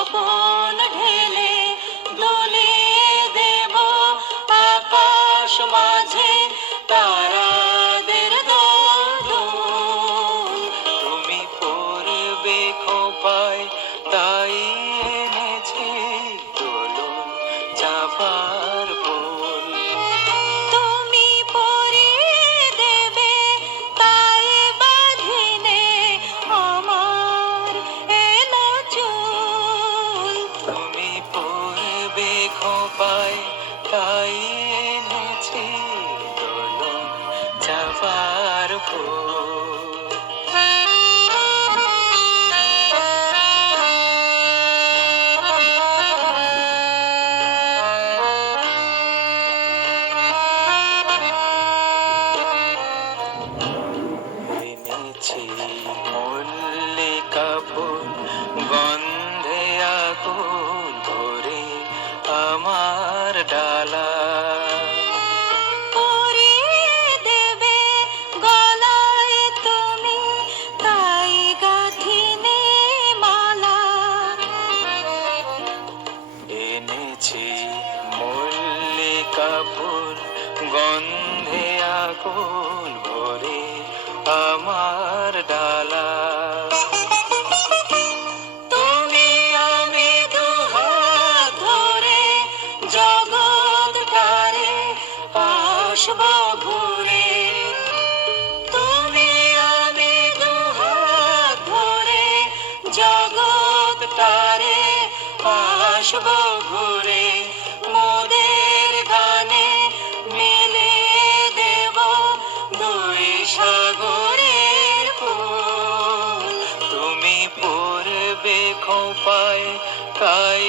স্বপন ঢেলে দুলিয়ে দেব আকাশ মাঝে তারাদের দোদুল। তুমি পড়বে খোঁপায় তাই এনেছি দোলন চাঁপার ফুল। তুমি পরিয়ে দেবে তাই বাঁধিনে আমার এলো চুল। তুমি পড়বে খোঁপায় তাই এনেছি দোলন চাঁপার ফুল। এনেছি মল্লিকা ফুল গন্ধে আগুন ধরে আমার ডালা। পরিয়ে দেবে গলায় তুমি তাই গাঁথিনে মালা। এনেছি মল্লিকা ফুল গন্ধে আগুন ভরে আমার ডালা। তুমি আমি দুহাত ধরে জগৎটারে আসবো ঘুরে। তুমি আমি দুহাত ধরে জগৎটারে আসবো ঘুরে। মোদের গানে মেলে দেব দুই সাগরের ফুল। তুমি পড়বে খোঁপায় তাই